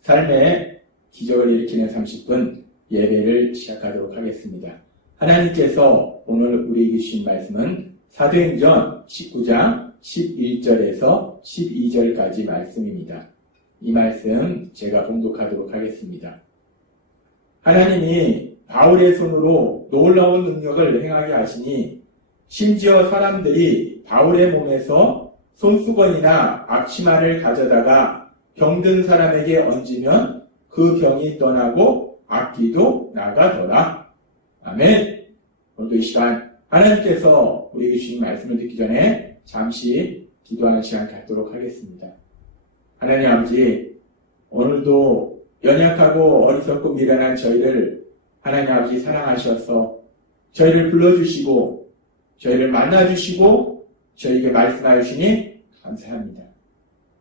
삶의 기적을 일으키는 30분 예배를 시작하도록 하겠습니다. 하나님께서 오늘 우리에게 주신 말씀은 사도행전 19장 11절에서 12절까지 말씀입니다. 이 말씀 제가 봉독하도록 하겠습니다. 하나님이 바울의 손으로 놀라운 능력을 행하게 하시니 심지어 사람들이 바울의 몸에서 손수건이나 앞치마를 가져다가 병든 사람에게 얹으면 그 병이 떠나고 악기도 나가더라. 아멘. 오늘도 이 시간 하나님께서 우리에게 주신 말씀을 듣기 전에 잠시 기도하는 시간 갖도록 하겠습니다. 하나님 아버지, 오늘도 연약하고 어리석고 미련한 저희를 하나님 아버지 사랑하셔서 저희를 불러주시고 저희를 만나주시고 저희에게 말씀하여 주시니 감사합니다.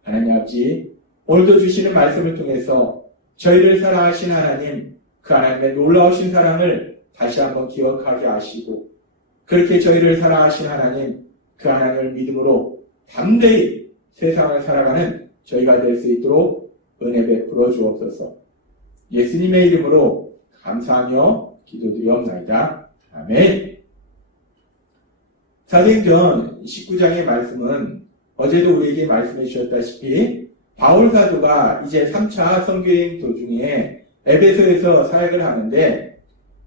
하나님 아버지, 오늘도 주시는 말씀을 통해서 저희를 사랑하신 하나님, 그 하나님의 놀라우신 사랑을 다시 한번 기억하게 하시고 그렇게 저희를 사랑하신 하나님, 그 하나님을 믿음으로 담대히 세상을 살아가는 저희가 될 수 있도록 은혜 베풀어 주옵소서. 예수님의 이름으로 감사하며 기도드리옵나이다. 아멘. 사도행전 19장의 말씀은 어제도 우리에게 말씀해 주셨다시피 바울 사도가 이제 3차 선교여행 도중에 에베소에서 사역을 하는데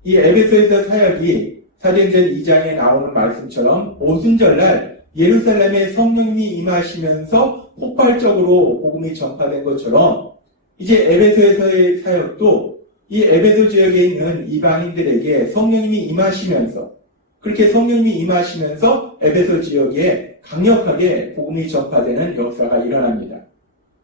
이 에베소에서 사역이 사도행전 2장에 나오는 말씀처럼 오순절날 예루살렘에 성령님이 임하시면서 폭발적으로 복음이 전파된 것처럼 이제 에베소에서의 사역도 이 에베소 지역에 있는 이방인들에게 성령님이 임하시면서 그렇게 성령님이 임하시면서 에베소 지역에 강력하게 복음이 전파되는 역사가 일어납니다.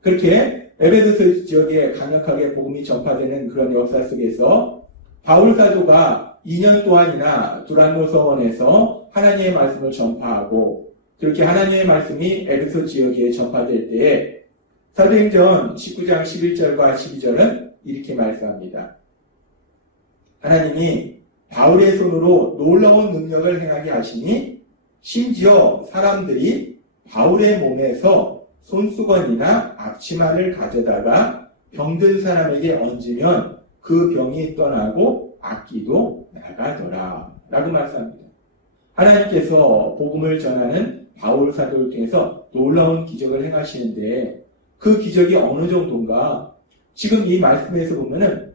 그렇게 에베소 지역에 강력하게 복음이 전파되는 그런 역사 속에서 바울 사도가 2년 동안이나 두란노 서원에서 하나님의 말씀을 전파하고 그렇게 하나님의 말씀이 에베소 지역에 전파될 때에 사도행전 19장 11절과 12절은 이렇게 말씀합니다. 하나님이 바울의 손으로 놀라운 능력을 행하게 하시니 심지어 사람들이 바울의 몸에서 손수건이나 앞치마를 가져다가 병든 사람에게 얹으면 그 병이 떠나고 악기도 나가더라 라고 말씀합니다. 하나님께서 복음을 전하는 바울 사도를 통해서 놀라운 기적을 행하시는데 그 기적이 어느 정도인가? 지금 이 말씀에서 보면은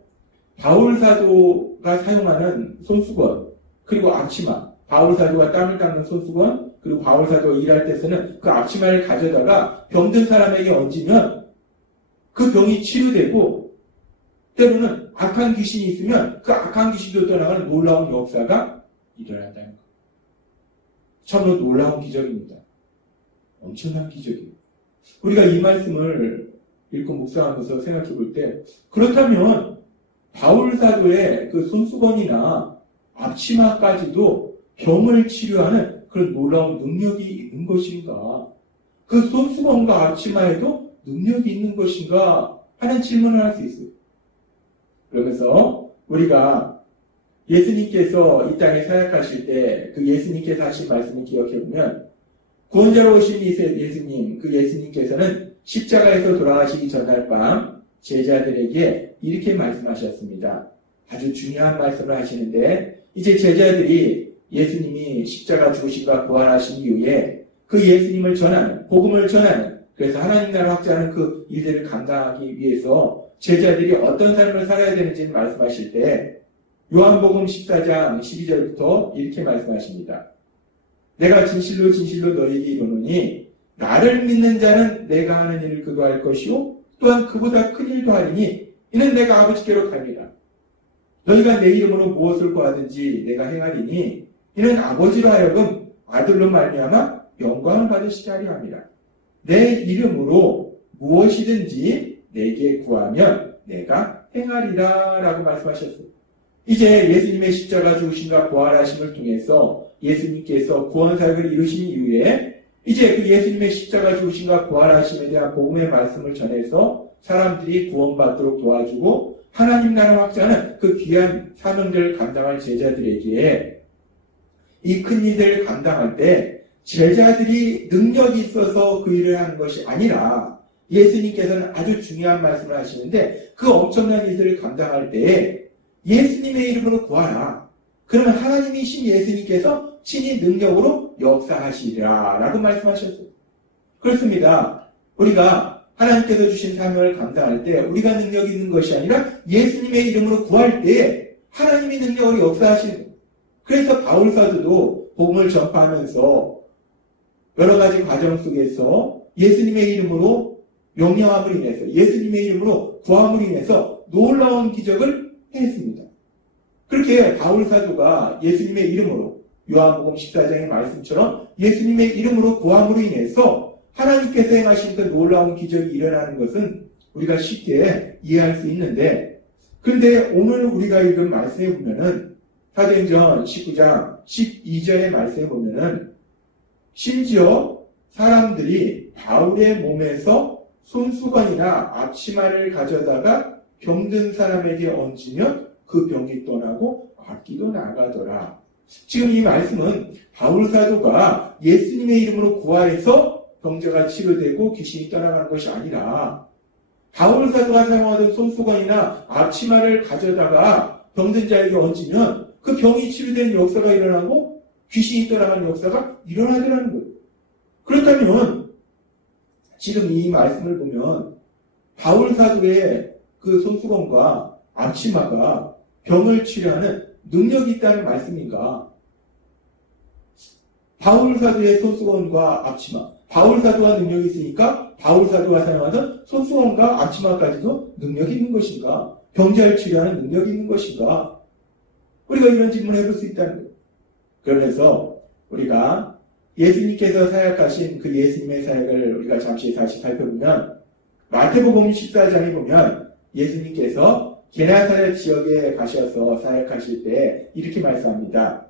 바울 사도가 사용하는 손수건 그리고 앞치마, 바울 사도가 땀을 닦는 손수건 그리고 바울 사도가 일할 때 쓰는 그 앞치마를 가져다가 병든 사람에게 얹으면 그 병이 치료되고 때로는 악한 귀신이 있으면 그 악한 귀신도 떠나가는 놀라운 역사가 일어난다는 것. 참으로 놀라운 기적입니다. 엄청난 기적이에요. 우리가 이 말씀을 읽고 묵상하면서 생각해 볼 때 그렇다면 바울 사도의 그 손수건이나 앞치마까지도 병을 치료하는 그런 놀라운 능력이 있는 것인가? 그 손수건과 앞치마에도 능력이 있는 것인가? 하는 질문을 할 수 있어요. 그러면서 우리가 예수님께서 이 땅에 사역하실 때 그 예수님께서 하신 말씀을 기억해 보면 구원자로 오신 예수님, 그 예수님께서는 십자가에서 돌아가시기 전날 밤 제자들에게 이렇게 말씀하셨습니다. 아주 중요한 말씀을 하시는데 이제 제자들이 예수님이 십자가 죽으심과 부활하신 이후에 그 예수님을 전하는, 복음을 전하는, 그래서 하나님 나라 확장하는 그 일들을 감당하기 위해서 제자들이 어떤 삶을 살아야 되는지를 말씀하실 때 요한복음 14장 12절부터 이렇게 말씀하십니다. 내가 진실로 진실로 너희에게 이르노니 나를 믿는 자는 내가 하는 일을 그도 할 것이요 또한 그보다 큰 일도 하리니 이는 내가 아버지께로 갑니다. 너희가 내 이름으로 무엇을 구하든지 내가 행하리니 이는 아버지로 하여금 아들로 말미암아 영광을 받으시게 하려 합니다. 내 이름으로 무엇이든지 내게 구하면 내가 행하리라 라고 말씀하셨습니다. 이제 예수님의 십자가 죽으심과 부활하심을 통해서 예수님께서 구원사역을 이루신 이후에 이제 그 예수님의 십자가 죽으심과 부활하심에 대한 복음의 말씀을 전해서 사람들이 구원받도록 도와주고 하나님 나라 확장하는 그 귀한 사명들을 감당할 제자들에게 이 큰 일들을 감당할 때 제자들이 능력이 있어서 그 일을 하는 것이 아니라 예수님께서는 아주 중요한 말씀을 하시는데 그 엄청난 일들을 감당할 때 예수님의 이름으로 구하라. 그러면 하나님이신 예수님께서 친히 능력으로 역사하시리라 라고 말씀하셨어요. 그렇습니다. 우리가 하나님께서 주신 사명을 감당할 때 우리가 능력이 있는 것이 아니라 예수님의 이름으로 구할 때 하나님이 능력으로 역사하시는 거예요. 그래서 바울 사도도 복음을 전파하면서 여러 가지 과정 속에서 예수님의 이름으로 용량함을 인해서 예수님의 이름으로 구함을 인해서 놀라운 기적을 했습니다. 그렇게 바울 사도가 예수님의 이름으로 요한복음 14장의 말씀처럼 예수님의 이름으로 구함으로 인해서 하나님께서 행하신 그 놀라운 기적이 일어나는 것은 우리가 쉽게 이해할 수 있는데, 그런데 오늘 우리가 읽은 말씀에 보면은 사도행전 19장 12절의 말씀에 보면은 심지어 사람들이 바울의 몸에서 손수건이나 앞치마를 가져다가 병든 사람에게 얹으면 그 병이 떠나고 악기도 나가더라. 지금 이 말씀은 바울 사도가 예수님의 이름으로 구하해서 병자가 치료되고 귀신이 떠나가는 것이 아니라 바울 사도가 사용하던 손수건이나 앞치마를 가져다가 병든 자에게 얹으면 그 병이 치료되는 역사가 일어나고 귀신이 떠나가는 역사가 일어나더라는 거예요. 그렇다면 지금 이 말씀을 보면 바울 사도의 그 손수건과 앞치마가 병을 치료하는 능력이 있다는 말씀인가? 바울 사도의 손수건과 앞치마, 바울 사도가 능력이 있으니까 바울 사도가 사용하던 손수건과 앞치마까지도 능력이 있는 것인가? 병자를 치료하는 능력이 있는 것인가? 우리가 이런 질문을 해볼 수 있다는 거예요. 그러면서 우리가 예수님께서 사역하신 그 예수님의 사역을 우리가 잠시 다시 살펴보면 마태복음 14장에 보면 예수님께서 게네사렛 지역에 가셔서 사역하실 때 이렇게 말씀합니다.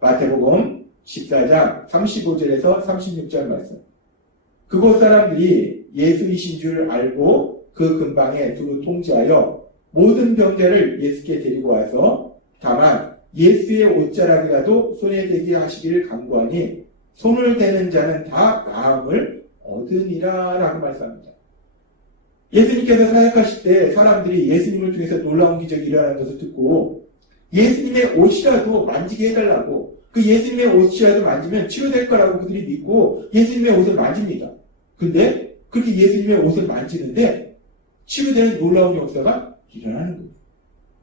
마태복음 14장 35절에서 36절 말씀. 그곳 사람들이 예수이신 줄 알고 그 근방에 두루 통제하여 모든 병자를 예수께 데리고 와서 다만 예수의 옷자락이라도 손에 대게 하시기를 간구하니 손을 대는 자는 다 나음을 얻으니라 라고 말씀합니다. 예수님께서 사역하실 때 사람들이 예수님을 통해서 놀라운 기적이 일어나는 것을 듣고 예수님의 옷이라도 만지게 해달라고, 그 예수님의 옷이라도 만지면 치료될 거라고 그들이 믿고 예수님의 옷을 만집니다. 근데 그렇게 예수님의 옷을 만지는데 치료되는 놀라운 역사가 일어나는 거예요.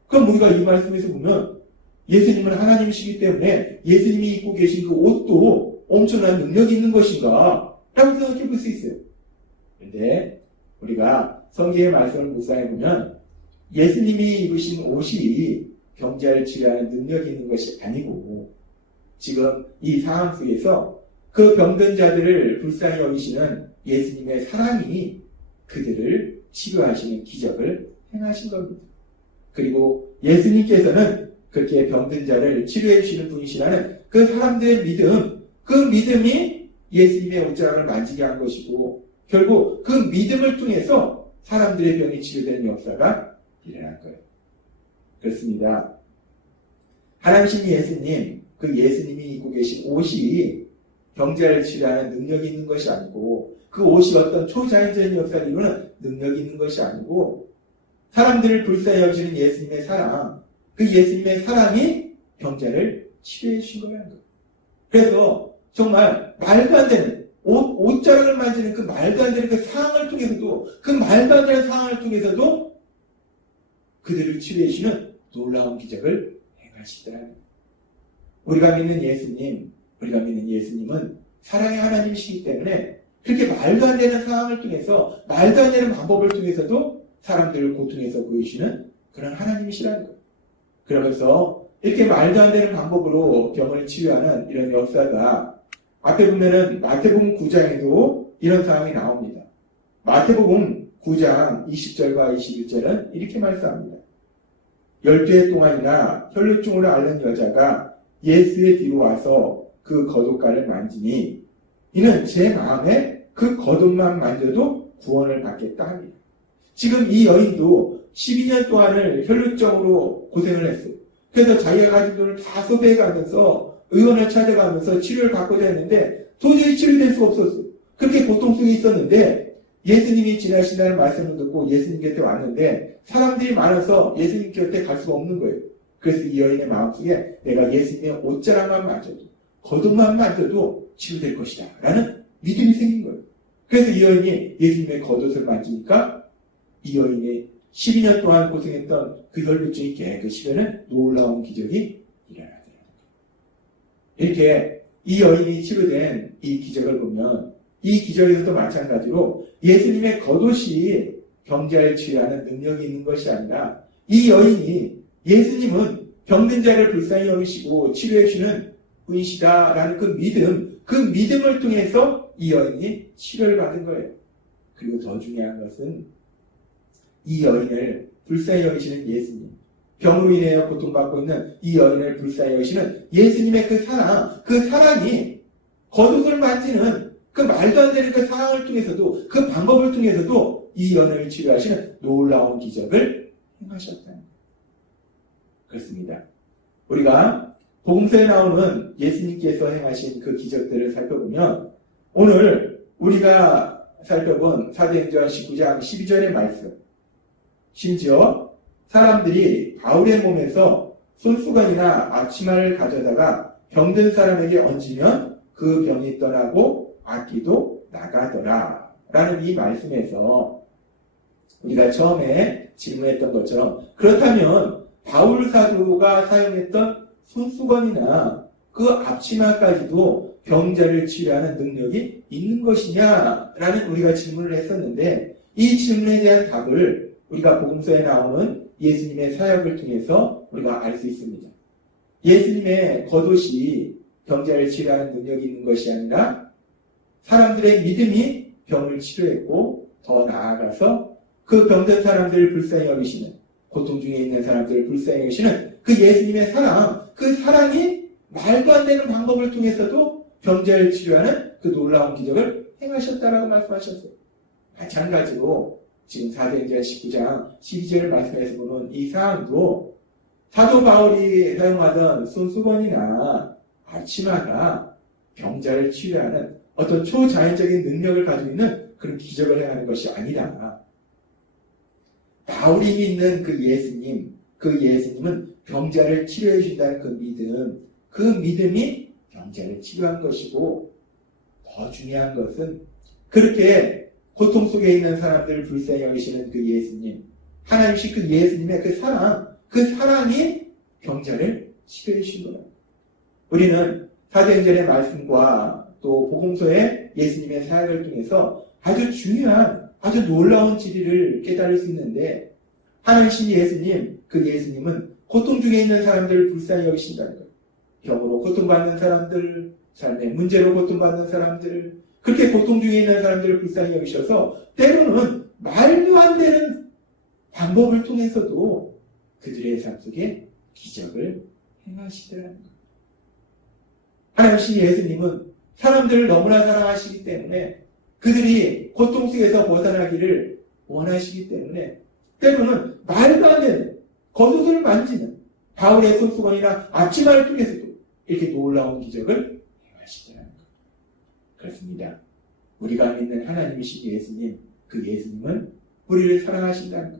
그럼 우리가 이 말씀에서 보면 예수님은 하나님이시기 때문에 예수님이 입고 계신 그 옷도 엄청난 능력이 있는 것인가 라고 생각해 볼 수 있어요. 그런데 우리가 성경의 말씀을 묵상해 보면 예수님이 입으신 옷이 병자를 치료하는 능력이 있는 것이 아니고 지금 이 상황 속에서 그 병든 자들을 불쌍히 여기시는 예수님의 사랑이 그들을 치료하시는 기적을 행하신 겁니다. 그리고 예수님께서는 그렇게 병든 자를 치료해 주시는 분이시라는 그 사람들의 믿음, 그 믿음이 예수님의 옷자락을 만지게 한 것이고 결국 그 믿음을 통해서 사람들의 병이 치료되는 역사가 일어날 거예요. 그렇습니다. 하나님신 예수님, 그 예수님이 입고 계신 옷이 병자를 치료하는 능력이 있는 것이 아니고 그 옷이 어떤 초자연적인 역사를 이루는 능력이 있는 것이 아니고 사람들을 불쌍히 여기시는 예수님의 사랑, 그 예수님의 사랑이 병자를 치료해 주신 거라는 거예요. 그래서 정말 말도 안 되는 옷자락을 만지는 그 말도 안 되는 그 상황을 통해서도, 그 말도 안 되는 상황을 통해서도 그들을 치료해 주시는 놀라운 기적을 행하시더라는 거예요. 우리가 믿는 예수님은 사랑의 하나님이시기 때문에 그렇게 말도 안 되는 상황을 통해서, 말도 안 되는 방법을 통해서도 사람들을 고통에서 구해주시는 그런 하나님이시라는 거예요. 그러면서 이렇게 말도 안 되는 방법으로 병을 치유하는 이런 역사가 앞에 보면은 마태복음 9장에도 이런 상황이 나옵니다. 마태복음 9장 20절과 21절은 이렇게 말씀합니다. 12해 동안이나 혈루증으로 앓는 여자가 예수의 뒤로 와서 그 겉옷가를 만지니 이는 제 마음에 그 겉옷만 만져도 구원을 받겠다 합니다. 지금 이 여인도 12년 동안을 혈루증으로 고생을 했어요. 그래서 자기가 가진 돈을 다 소비해가면서 의원을 찾아가면서 치료를 받고자 했는데 도저히 치료될 수가 없었어요. 그렇게 고통 속에 있었는데 예수님이 지나신다는 말씀을 듣고 예수님 곁에 왔는데 사람들이 많아서 예수님 곁에 갈 수가 없는 거예요. 그래서 이 여인의 마음속에 내가 예수님의 옷자락만 만져도 겉옷만 만져도 치유될 것이다 라는 믿음이 생긴 거예요. 그래서 이 여인이 예수님의 겉옷을 만지니까 이 여인이 12년 동안 고생했던 그 혈루증이 깨끗이 되는 놀라운 기적이 일어나더라. 이렇게 이 여인이 치료된 이 기적을 보면 이 기적에서도 마찬가지로 예수님의 겉옷이 병자를 치유하는 능력이 있는 것이 아니라 이 여인이 예수님은 병든 자를 불쌍히 여기시고 치료해 주는 분이시다라는 그 믿음을 통해서 이 여인이 치료를 받은 거예요. 그리고 더 중요한 것은 이 여인을 불쌍히 여기시는 예수님, 병으로 인하여 고통받고 있는 이 여인을 불쌍히 여기시는 예수님의 그 사랑이 겉옷을 만지는 그 말도 안 되는 그 상황을 통해서도 그 방법을 통해서도 이 여인을 치료하시는 놀라운 기적을 행하셨다는 거예요. 그렇습니다. 우리가 복음서에 나오는 예수님께서 행하신 그 기적들을 살펴보면 오늘 우리가 살펴본 사도행전 19장 12절의 말씀, 심지어 사람들이 바울의 몸에서 손수건이나 앞치마를 가져다가 병든 사람에게 얹으면 그 병이 떠나고 악기도 나가더라 라는 이 말씀에서 우리가 처음에 질문했던 것처럼 그렇다면 바울 사도가 사용했던 손수건이나 그 앞치마까지도 병자를 치료하는 능력이 있는 것이냐라는 우리가 질문을 했었는데 이 질문에 대한 답을 우리가 복음서에 나오는 예수님의 사역을 통해서 우리가 알 수 있습니다. 예수님의 겉옷이 병자를 치료하는 능력이 있는 것이 아니라 사람들의 믿음이 병을 치료했고 더 나아가서 그 병든 사람들을 불쌍히 여기시는 고통 중에 있는 사람들을 불쌍히 여기시는 그 예수님의 사랑, 그 사랑이 말도 안 되는 방법을 통해서도 병자를 치료하는 그 놀라운 기적을 행하셨다라고 말씀하셨어요. 마찬가지로 지금 사도행전 19장 12절 말씀에서 보는 이 사항도 사도 바울이 사용하던 손수건이나 앞치마가 병자를 치료하는 어떤 초자연적인 능력을 가지고 있는 그런 기적을 행하는 것이 아니라 바울이 믿는 그 예수님은 병자를 치료해 준다는 그 믿음이 병자를 치료한 것이고 더 중요한 것은 그렇게 고통 속에 있는 사람들을 불쌍히 여기시는 그 예수님, 하나님이신 그 예수님의 그 사랑이 병자를 치료해 주신 거예요. 우리는 사도행전의 말씀과 또 복음서의 예수님의 사역을 통해서 아주 중요한, 아주 놀라운 진리를 깨달을 수 있는데 하나님이신 예수님, 그 예수님은 고통 중에 있는 사람들을 불쌍히 여기신다는 거예요. 병으로 고통받는 사람들, 삶의 문제로 고통받는 사람들, 그렇게 고통 중에 있는 사람들을 불쌍히 여기셔서 때로는 말도 안 되는 방법을 통해서도 그들의 삶 속에 기적을 행하시더라는 거예요. 하나님이신 예수님은 사람들을 너무나 사랑하시기 때문에 그들이 고통 속에서 벗어나기를 원하시기 때문에 때로는 말도 안 되는 겉옷을 만지는 바울의 손수건이나 앞치마를 통해서도 이렇게 놀라운 기적을 행하시더라는 거예요. 그렇습니다. 우리가 믿는 하나님이신 예수님, 그 예수님은 우리를 사랑하신다는 것,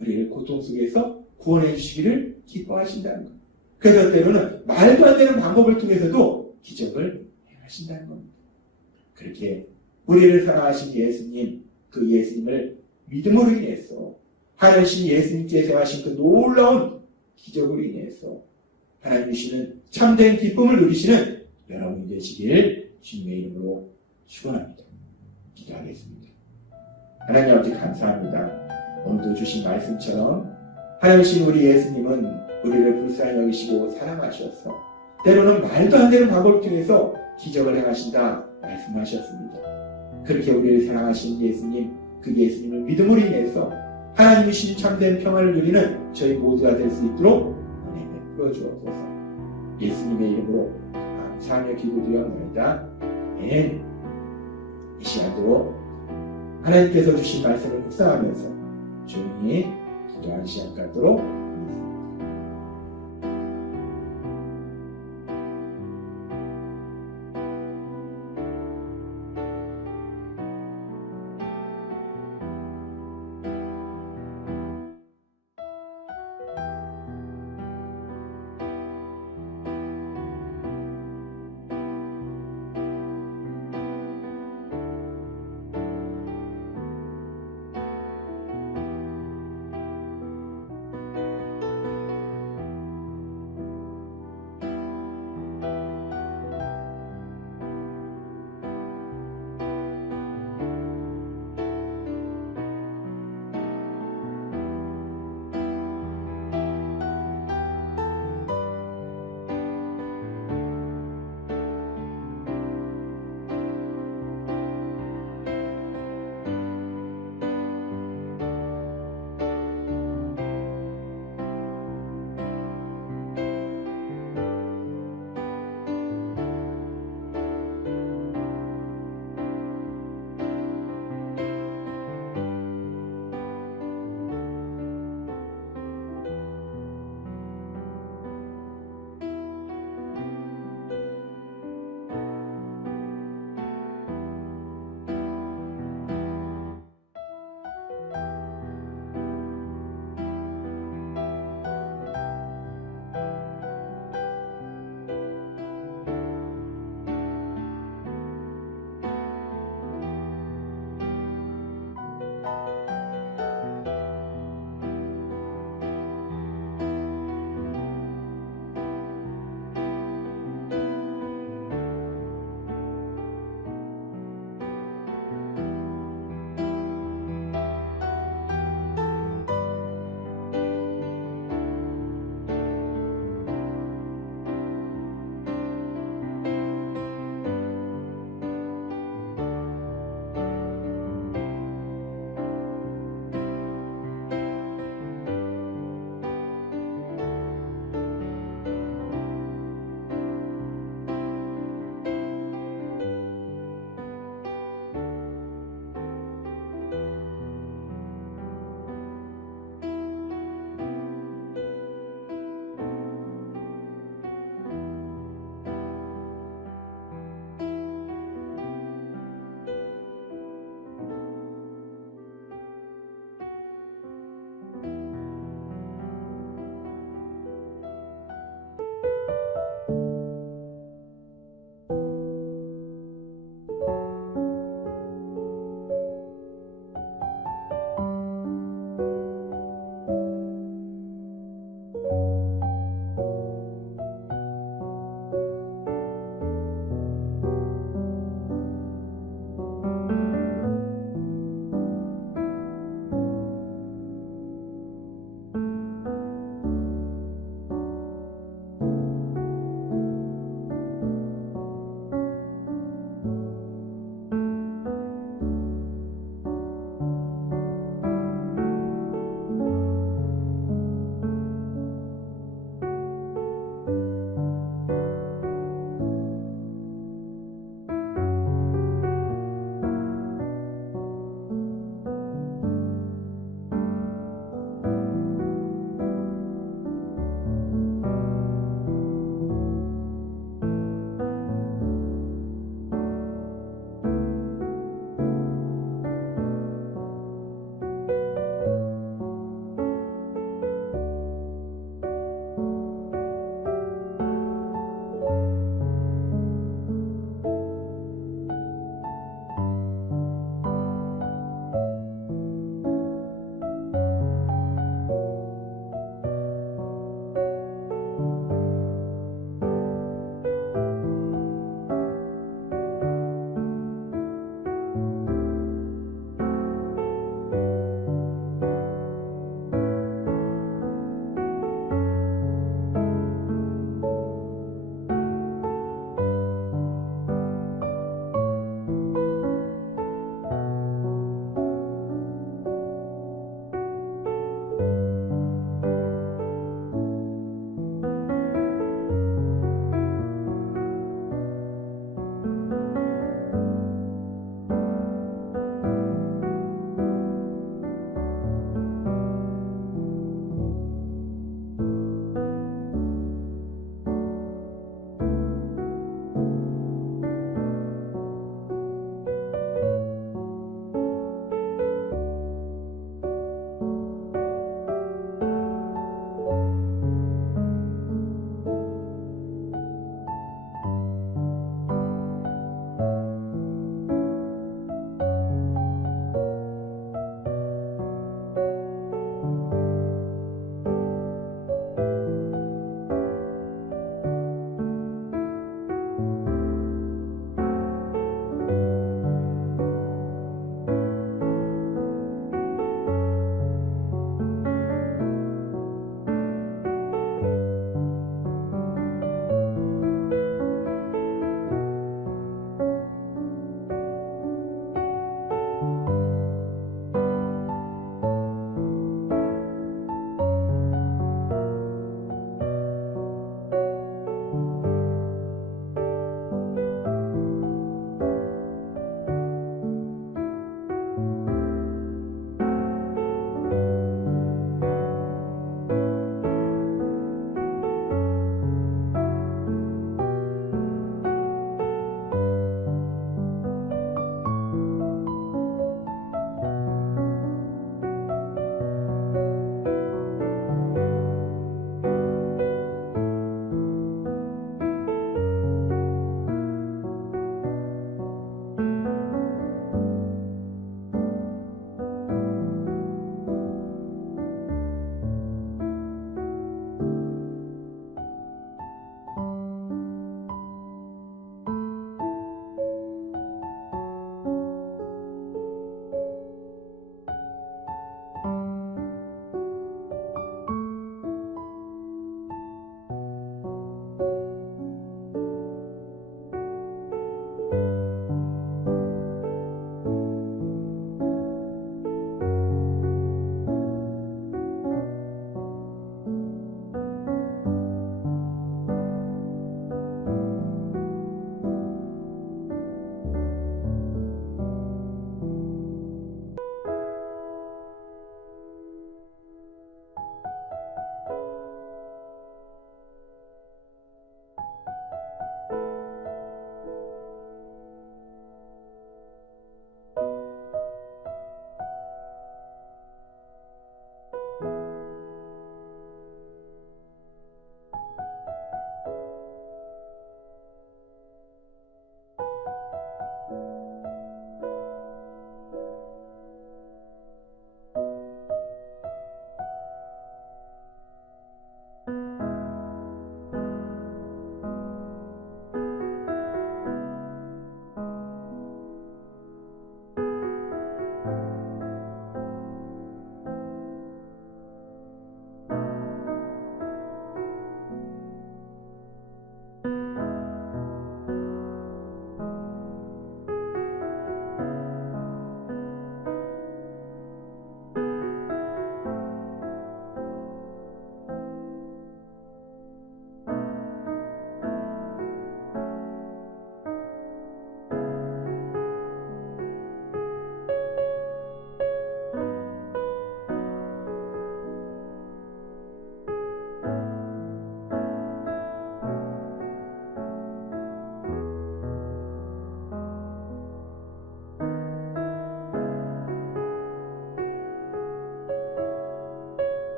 우리를 고통 속에서 구원해 주시기를 기뻐하신다는 것. 그래서 때로는 말도 안 되는 방법을 통해서도 기적을 행하신다는 겁니다. 그렇게 우리를 사랑하신 예수님, 그 예수님을 믿음으로 인해서 하나님이신 예수님께서 하신 그 놀라운 기적으로 인해서 하나님이시는 참된 기쁨을 누리시는 여러분이 되시길 주님의 이름으로 축원합니다. 기도하겠습니다. 하나님 아버지 감사합니다. 오늘도 주신 말씀처럼 하나님이신 우리 예수님은 우리를 불쌍히 여기시고 사랑하셔서 때로는 말도 안 되는 방법을 통해서 기적을 행하신다 말씀하셨습니다. 그렇게 우리를 사랑하신 예수님, 그 예수님을 믿음으로 인해서 하나님이신 참된 평안을 누리는 저희 모두가 될 수 있도록 은혜 베풀어 주옵소서. 예수님의 이름으로 감사하며 기도드려옵나이다. 아멘. 이 시간도 하나님께서 주신 말씀을 묵상하면서 조용히 기도한 시간 갖도록